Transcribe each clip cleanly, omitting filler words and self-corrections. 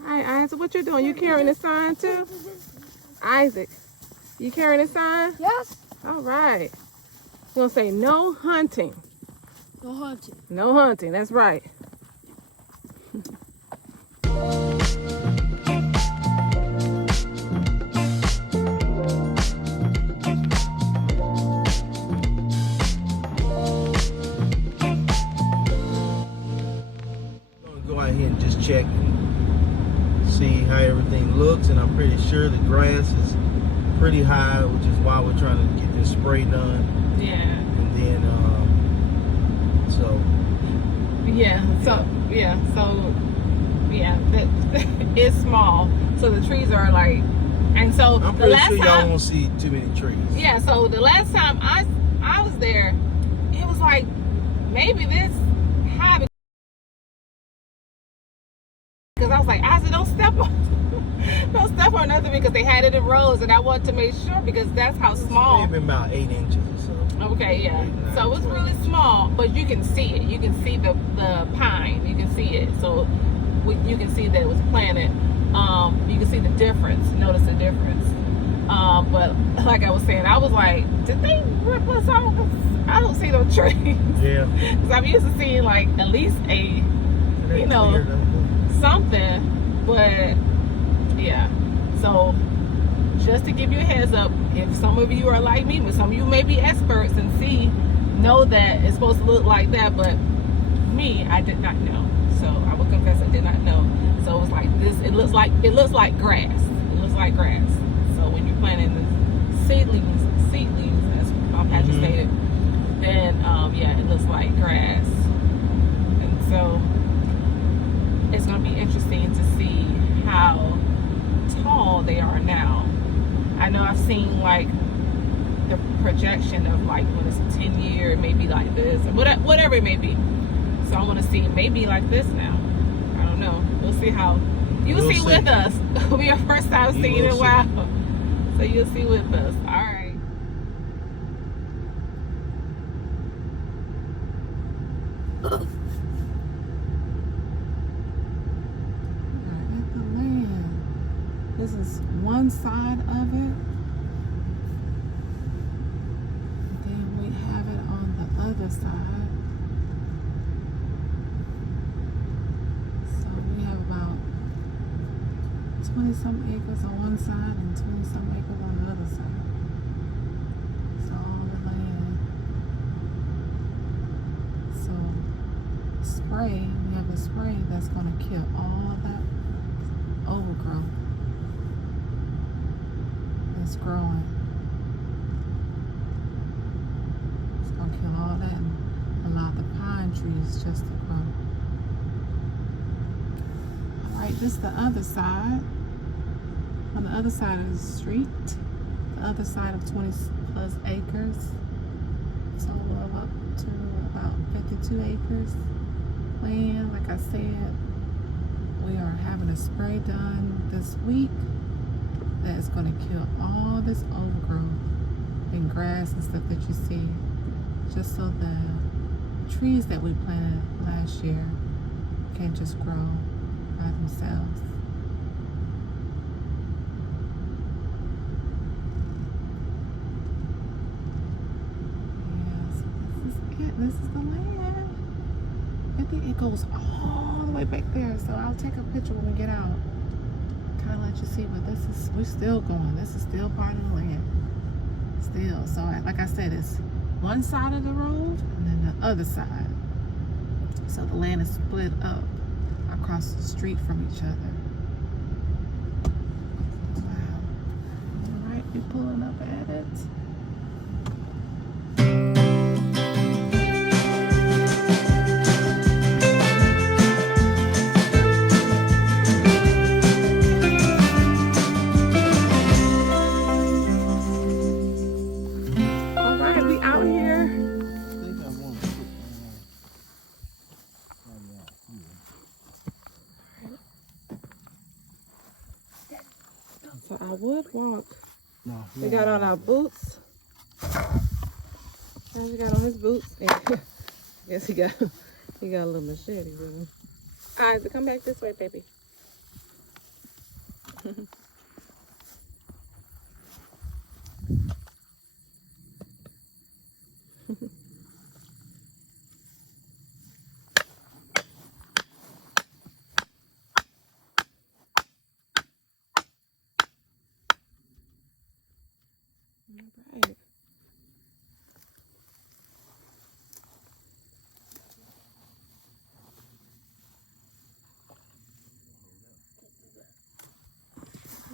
All right, Isaac, what you doing? You carrying the sign too? Isaac, you carrying the sign? Yes. All right. We're gonna say no hunting. No hunting. No hunting, that's right. Go out here and just check and see how everything looks, and I'm pretty sure the grass is pretty high, which is why we're trying to get this spray done. Yeah. And then it's small. So the trees are like, and so I'm the pretty last sure y'all time, won't see too many trees. yeah. So the last time I was there, it was like maybe this high. Because I was like, Isaac, don't step on nothing, because they had it in rows, and I wanted to make sure, because that's how small. Maybe about 8 inches or so. Okay, yeah. 8, 9, So it's 12. really small, but you can see it. You can see the pine. You can see it. So you can see that it was planted. You can see the difference. Notice the difference. But like I was saying, I was like, did they rip us off? I don't see no trees. Yeah. Because I'm used to seeing like at least a, you know, something. But yeah. So just to give you a heads up, if some of you are like me, but some of you may be experts and know that it's supposed to look like that, but me, I did not know. So I will confess, I did not know. So it was like this. It looks like grass. It looks like grass. So when you're planting the seedlings, as Patrick stated, then yeah, it looks like grass. And so it's going to be interesting to see how tall they are now. I know I've seen like the projection of like when it's 10 year, it may be like this, or whatever it may be. So I want to see maybe like this now. I don't know. We'll see how. You'll see with us. It'll be our first time seeing it in a while. So you'll see with us. All right. Alright, at the land. This is one side of it. And then we have it on the other side. So we have about 20-some acres on one side and 20-some acres on the other side. So all the land. So spray, we have a spray that's going to kill all that overgrowth that's growing. It's going to kill all that and allow the pine trees just to grow. Alright, this is the other side. On the other side of the street, the other side of 20 plus acres. So we're up to about 52 acres land. Like I said, we are having a spray done this week that is going to kill all this overgrowth and grass and stuff that you see, just so the trees that we planted last year can just grow by themselves. This is the land. I think it goes all the way back there. So I'll take a picture when we get out. Kind of let you see, but we're still going. This is still part of the land. Still. So like I said, it's one side of the road and then the other side. So the land is split up across the street from each other. Wow. All right, we're pulling up at it. So I would walk. No, we got on our boots. And we got on his boots. Yes, he got a little machete with him. Isaac, come back this way, baby. Right.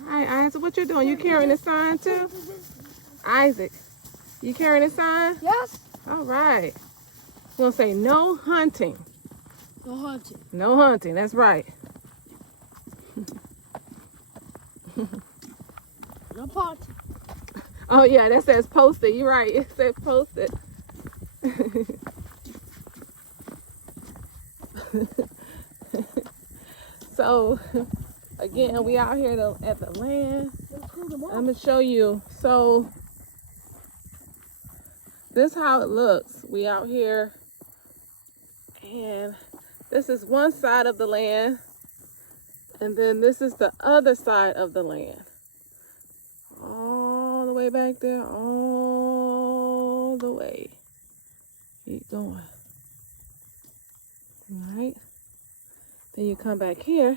All right, Isaac, what you doing? You carrying the sign too? Isaac, you carrying the sign? Yes. All right. We're gonna say no hunting. No hunting. No hunting, that's right. No pot. Oh yeah, that says posted. You're right. It says posted. So again, we out here at the land. I'm gonna show you. So this is how it looks. We out here, and this is one side of the land, and then this is the other side of the land. All the way back there, all the way. Keep going. All right. Then you come back here.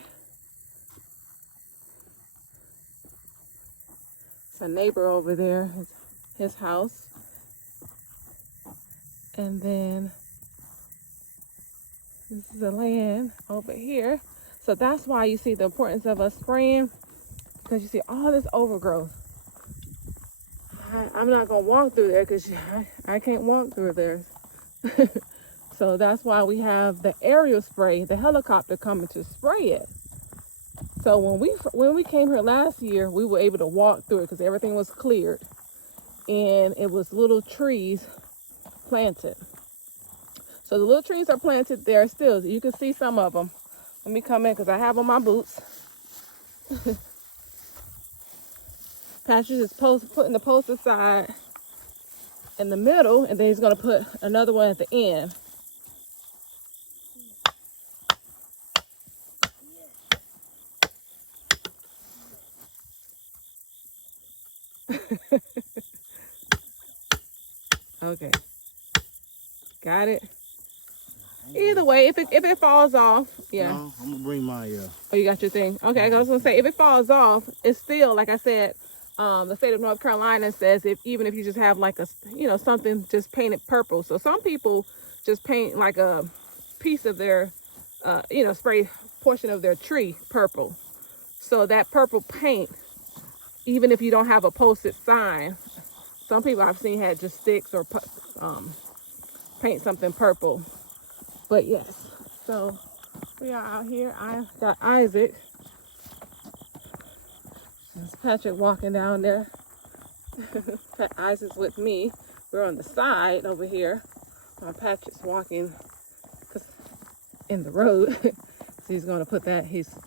It's a neighbor over there, his house. And then this is the land over here. So that's why you see the importance of us spraying, because you see all this overgrowth. I'm not gonna walk through there because I can't walk through there. So that's why we have the aerial spray, the helicopter coming to spray it. So when we came here last year, we were able to walk through it because everything was cleared, and it was little trees planted. So the little trees are planted there still. You can see some of them. Let me come in because I have on my boots. Patrick is putting the post aside in the middle, and then he's going to put another one at the end. Okay. Got it? Either way, if it falls off, yeah. No, I'm gonna bring my Oh, you got your thing. Okay, I was gonna say if it falls off, it's still, like I said, the state of North Carolina says even if you just have like a something just painted purple. So some people just paint like a piece of their spray portion of their tree purple. So that purple paint, even if you don't have a posted sign, some people I've seen had just sticks or paint something purple. But yes, so we are out here. I got Isaac. There's Patrick walking down there. Isaac's with me. We're on the side over here. Patrick's walking in the road. So he's going to put that. He's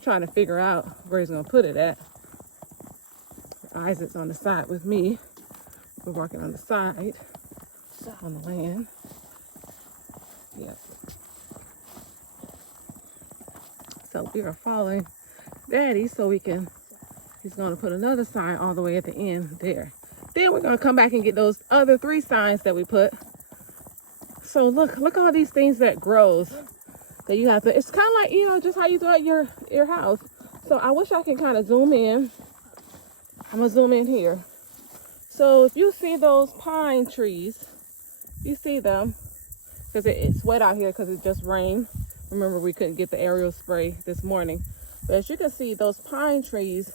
trying to figure out where he's going to put it at. Isaac's on the side with me. We're walking on the side on the land. Yes. So we are following Daddy so he's going to put another sign all the way at the end there. Then we're going to come back and get those other 3 signs that we put. So look all these things that grows that you have to, it's kind of like, just how you do at your house. So I wish I can kind of zoom in. I'm going to zoom in here. So if you see those pine trees, you see them, because it's wet out here because it just rained. Remember, we couldn't get the aerial spray this morning. But as you can see, those pine trees,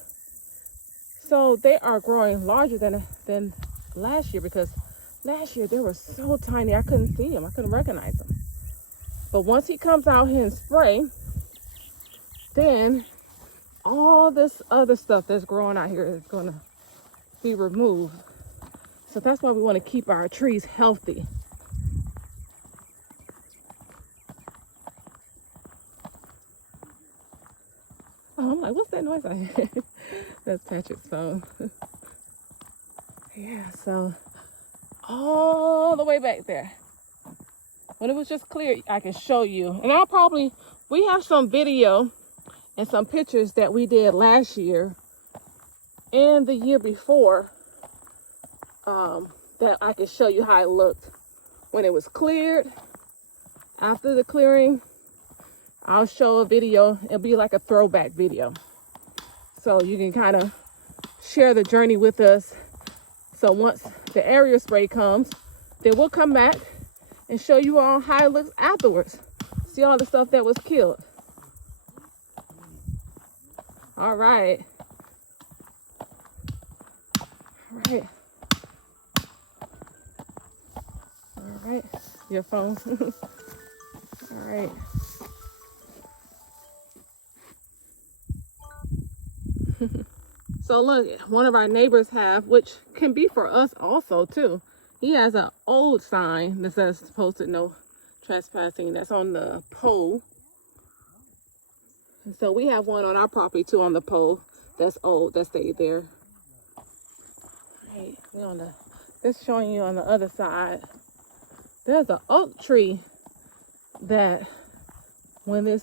so they are growing larger than last year, because last year they were so tiny I couldn't see them. I couldn't recognize them. But once he comes out here and spray, then all this other stuff that's growing out here is going to be removed. So that's why we want to keep our trees healthy. Oh, I'm like, what's that noise I hear? That's Patrick's phone. Yeah, so all the way back there. When it was just clear, I can show you. And we have some video and some pictures that we did last year and the year before, that I can show you how it looked when it was cleared. After the clearing, I'll show a video. It'll be like a throwback video, so you can kind of share the journey with us. So once the area spray comes, then we'll come back and show you all how it looks afterwards. See all the stuff that was killed. All right. All right. All right. Your phone. All right. So look, one of our neighbors have, which can be for us also too. He has an old sign that says posted no trespassing. That's on the pole. And so we have one on our property too on the pole that's old, that stayed there. Right, we're on the, this showing you on the other side. There's an oak tree that when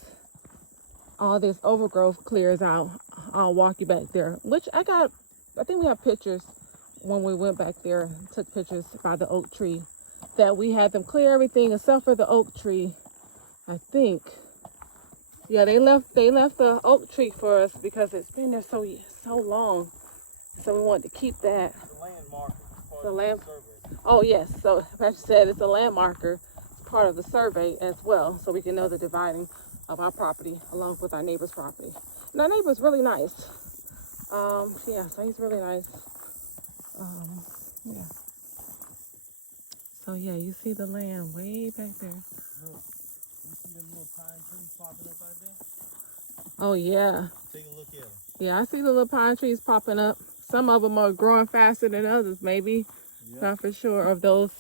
all this overgrowth clears out, I'll walk you back there, which I think we have pictures when we went back there, took pictures by the oak tree, that we had them clear everything except for the oak tree, I think. Yeah, they left the oak tree for us because it's been there so long. So we wanted to keep that. It's a landmark. The land. Oh yes, so as you said, it's a landmarker, part of the survey as well, so we can know the dividing of our property along with our neighbor's property. And our neighbor's really nice. Yeah, so he's really nice. Yeah. So yeah, you see the land way back there. Look, you see them little pine trees popping up right there? Oh yeah. Take a look at them. Yeah, I see the little pine trees popping up. Some of them are growing faster than others, maybe. Yep. Not for sure of those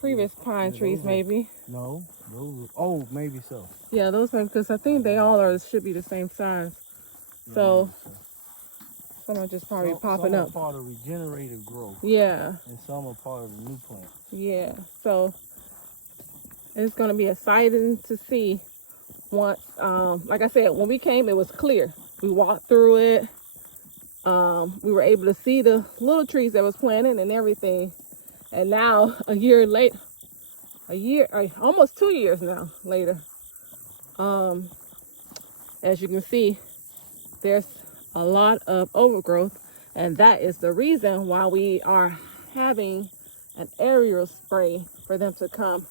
previous pine trees, maybe. No, those. Oh, maybe so. Yeah, those maybe, because I think they all should be the same size. Yeah, so some are just probably popping up. Some are part of regenerative growth. Yeah. And some are part of the new plant. Yeah. So it's going to be exciting to see once, like I said, when we came, it was clear. We walked through it. We were able to see the little trees that was planted and everything. And now almost 2 years now later, as you can see, there's a lot of overgrowth, and that is the reason why we are having an aerial spray for them to come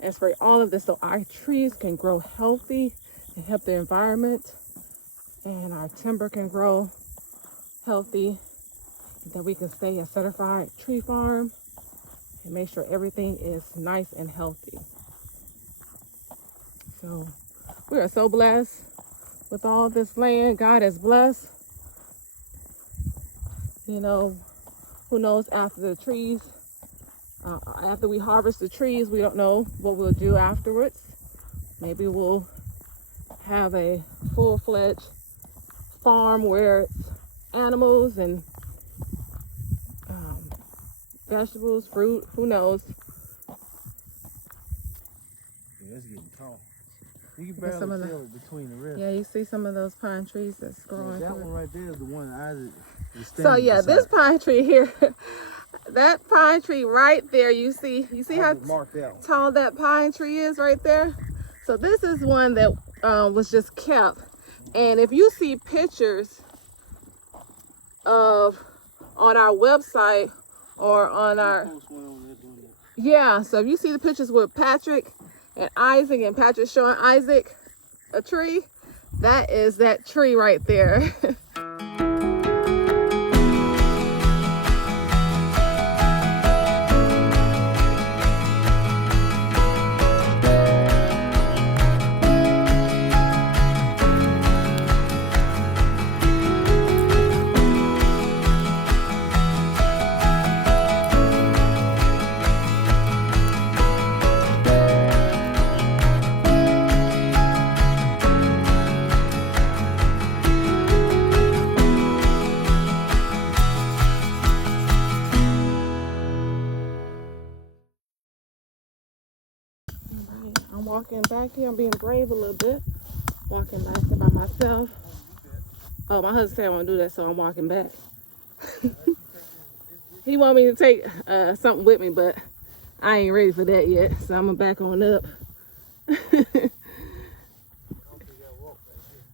and spray all of this so our trees can grow healthy and help the environment, and our timber can grow healthy, and that we can stay a certified tree farm and make sure everything is nice and healthy. So we are so blessed with all this land God has blessed. You know, who knows after the trees, after we harvest the trees, we don't know what we'll do afterwards. Maybe we'll have a full-fledged farm where it's animals and vegetables, fruit, who knows. Yeah, it's getting tall. You can barely tell it between the rest. Yeah, you see some of those pine trees that's growing. That one right there is the one Isaac is standing So yeah, beside. this pine tree here, that pine tree right there, you see how tall that pine tree is right there? So this is one that was just kept. And if you see pictures of on our website or on our, yeah, so if you see the pictures with Patrick and Isaac, and Patrick showing Isaac a tree, that is that tree right there. I'm walking back here. I'm being brave a little bit. Walking back here by myself. Oh, my husband said I want to do that, so I'm walking back. He wanted me to take something with me, but I ain't ready for that yet, so I'm gonna back on up.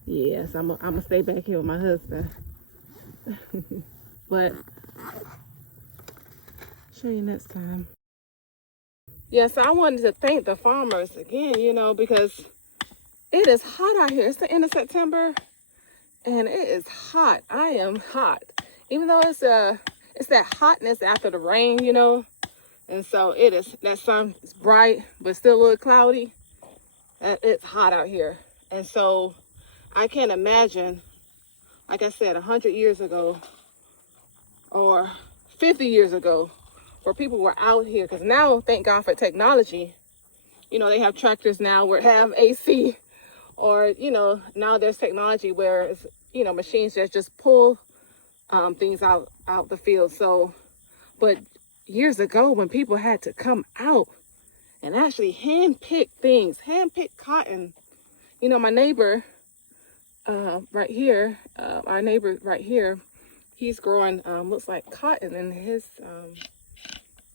Yes, I'm gonna stay back here with my husband. But show you next time. Yeah, so I wanted to thank the farmers again, you know, because it is hot out here. It's the end of September, and it is hot. I am hot, even though it's that hotness after the rain, you know. And so it is, that sun is bright, but still a little cloudy. It's hot out here. And so I can't imagine, like I said, 100 years ago or 50 years ago, where people were out here. Because now, thank God for technology. You know, they have tractors now where have AC, or, you know, now there's technology where it's, you know, machines that just pull things out the field. So, but years ago, when people had to come out and actually hand-pick things, hand-pick cotton. You know, my neighbor right here, our neighbor right here, he's growing looks like cotton in his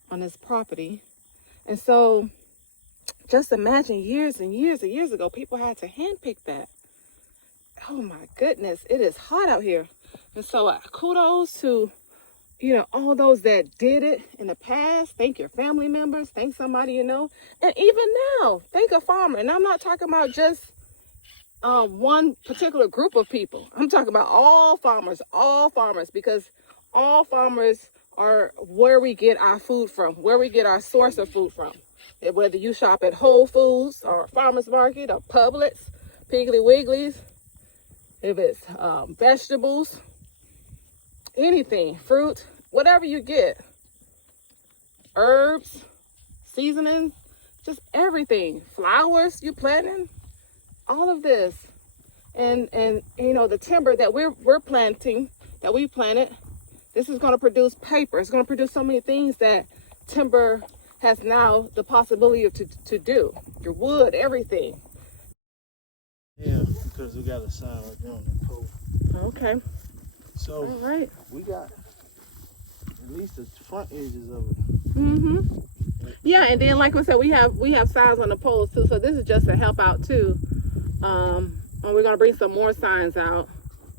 on his property. And so just imagine years and years and years ago, people had to hand-pick that. Oh my goodness, it is hot out here. And so kudos to, you know, all those that did it in the past. Thank your family members. Thank somebody you know. And even now, thank a farmer. And I'm not talking about just one particular group of people. I'm talking about all farmers, because all farmers are where we get our food from, where we get our source of food from. Whether you shop at Whole Foods or Farmers Market or Publix, Piggly Wiggly's, if it's vegetables, anything, fruit, whatever you get, herbs, seasonings, just everything, flowers you planting, all of this, and you know, the timber that we're planting, that we planted, this is going to produce paper. It's going to produce so many things that timber has now the possibility of to do. Your wood, everything. Yeah, because we got a sign right there on the pole. Okay. So all right, we got at least the front edges of it. Mm-hmm. Yeah, and then like I said, we have signs on the poles too. So this is just to help out too. And we're gonna bring some more signs out.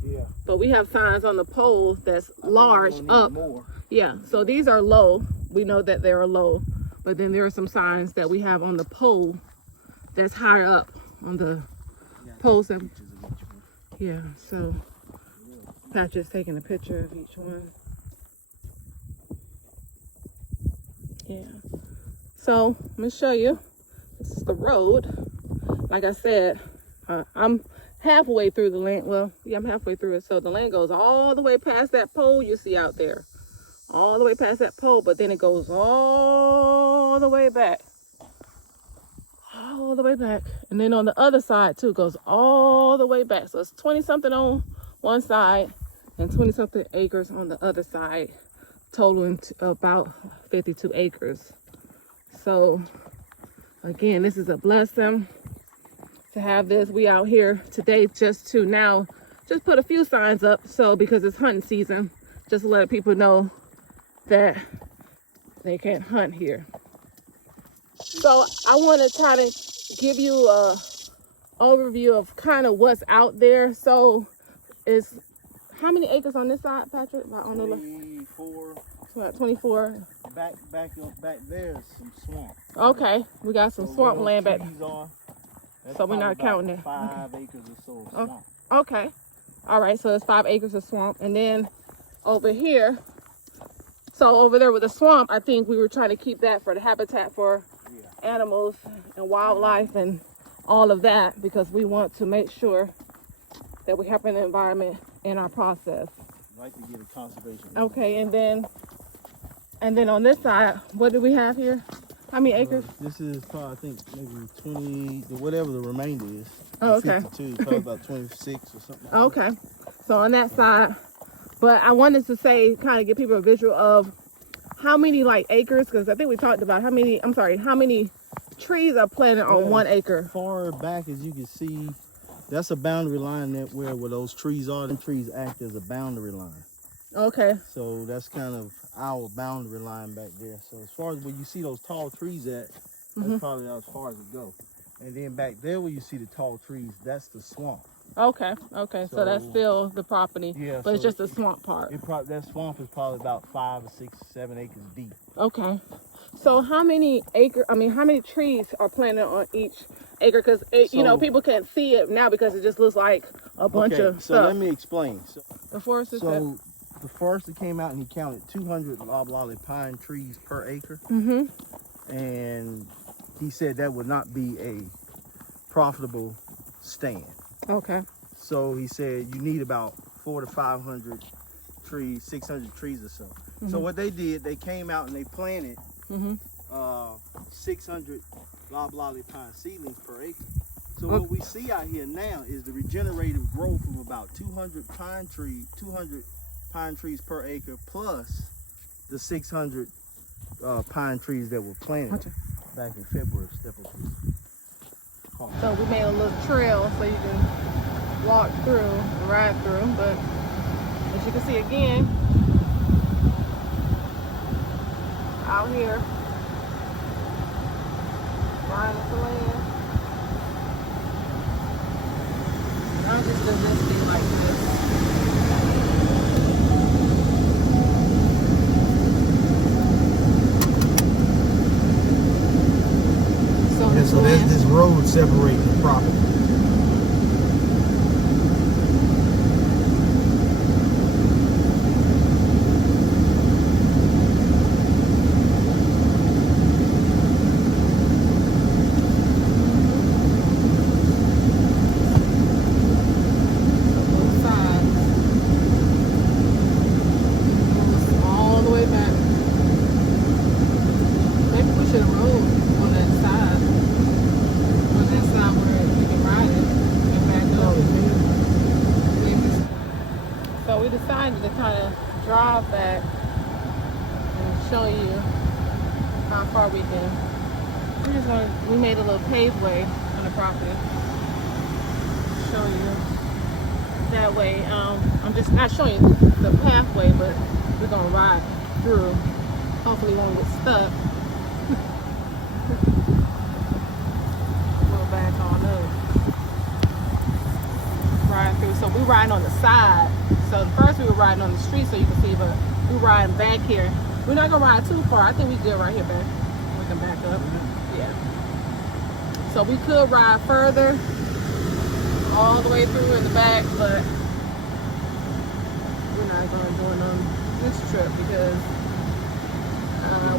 Yeah. But we have signs on the poles that's large up. More. Yeah. So these are low. We know that they're low, but then there are some signs that we have on the pole that's higher up on the poles. That, yeah. So Patrick's taking a picture of each one. Yeah. So I'm gonna show you. This is the road. Like I said, I'm halfway through the land. Well, yeah, I'm halfway through it. So the land goes all the way past that pole you see out there, all the way past that pole. But then it goes all the way back, and then on the other side too, it goes all the way back. So it's 20 something on one side and 20 something acres on the other side, totaling to about 52 acres. So again, this is a blessing to have this. We out here today just put a few signs up, so because it's hunting season, just to let people know that they can't hunt here. So I want to kind of give you a overview of kind of what's out there. So it's how many acres on this side, Patrick? On 24. 24. Back there is some swamp. Okay, we got some swamp land back. So we're not counting it. 5 acres or so of swamp. Okay. All right, so it's 5 acres of swamp. And then over here, so over there with the swamp, I think we were trying to keep that for the habitat for animals and wildlife and all of that, because we want to make sure that we help in the environment in our process. I'd like to get a conservation. Okay, and then on this side, what do we have here? How many acres? This is probably, I think, maybe 20, whatever the remainder is. Oh, okay. 52, probably about 26 or something. Okay. So on that side, but I wanted to say, kind of give people a visual of how many like acres, because I think we talked about how many trees are planted on 1 acre. Far back as you can see, That's a boundary line that where those trees are. Them trees act as a boundary line. Okay. So that's kind of our boundary line back there. So as far as where you see those tall trees at, that's probably as far as it go. And then back there where you see the tall trees, that's the swamp. Okay. So that's still the property. Yeah. But it's just the swamp part. That swamp is probably about 5 or 6, 7 acres deep. Okay. So how many trees are planted on each acre? Because you know, people can't see it now because it just looks like a bunch of so stuff. let me explain. So The forester said. the forester came out and he counted 200 loblolly pine trees per acre. And he said that would not be a profitable stand. Okay. So he said you need about 400 to 500 trees, 600 trees or so. So what they did, they came out and they planted 600 loblolly pine seedlings per acre. So what we see out here now is the regenerative growth of about 200 pine trees per acre plus the 600 pine trees that were planted back in February. So we made a little trail so you can walk through and ride through, but as you can see again, out here, riding with the land. I'm just visiting like this. So there's this road separating the property. All the way back. Maybe we should have rode on that side. Where you can ride it and back up. So we decided to kind of drive back and show you how far we can. We made a little paveway on the property. Show you that way. I'm just not showing you the pathway, but we're gonna ride through. Hopefully, we won't get stuck. Back on up, riding through. So we riding on the side. So first we were riding on the street so you can see, but we riding back here. We're not gonna ride too far. I think we good right here back. We can back up. Yeah. So we could ride further, all the way through in the back, but we're not gonna do it on this trip because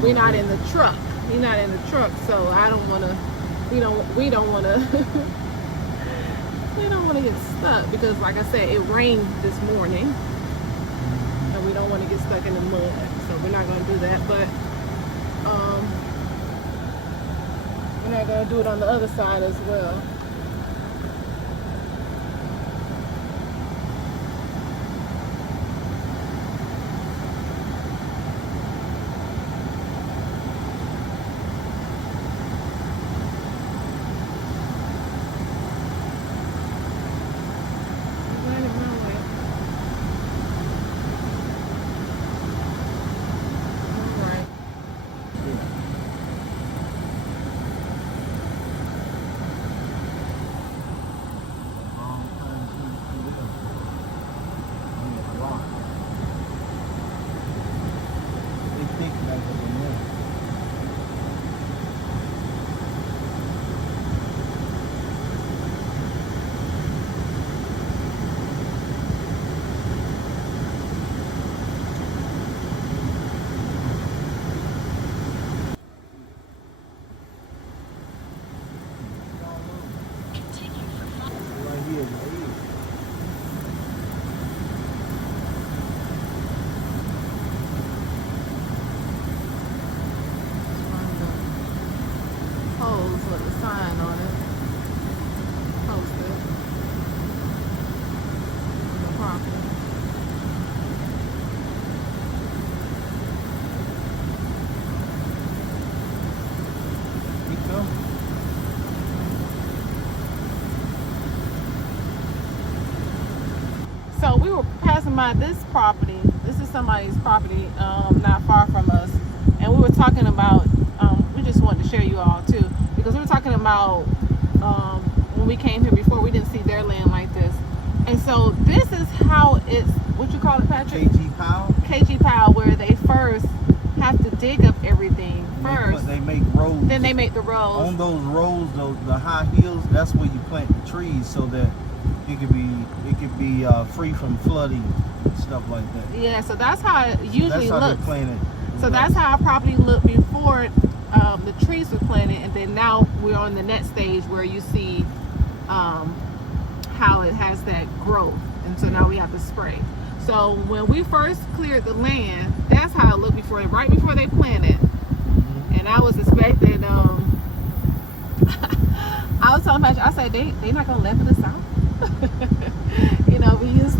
we're not in the truck. We're not in the truck, so I don't want to. We don't want to get stuck because, like I said, it rained this morning, and we don't want to get stuck in the mud. So we're not going to do that. But we're not going to do it on the other side as well. So we were passing by this property. This is somebody's property, not far from us, and we were talking about. We just wanted to share you all too, because we were talking about when we came here before, we didn't see their land like this, and so this is how it's. What you call it, Patrick? KG Powell. KG Powell, where they first have to dig up everything first. They make roads. Then they make the roads. On those roads, the high hills, that's where you plant the trees so that it could be free from flooding and stuff like that. Yeah, so that's how it usually That's how looks. they plant it. So that's how our property looked before the trees were planted, and then now we're on the next stage where you see how it has that growth, and so now we have to spray. So when we first cleared the land, that's how it looked before, right before they planted. And I was expecting, I was telling Patrick, I said, they not gonna level this out. You know, we used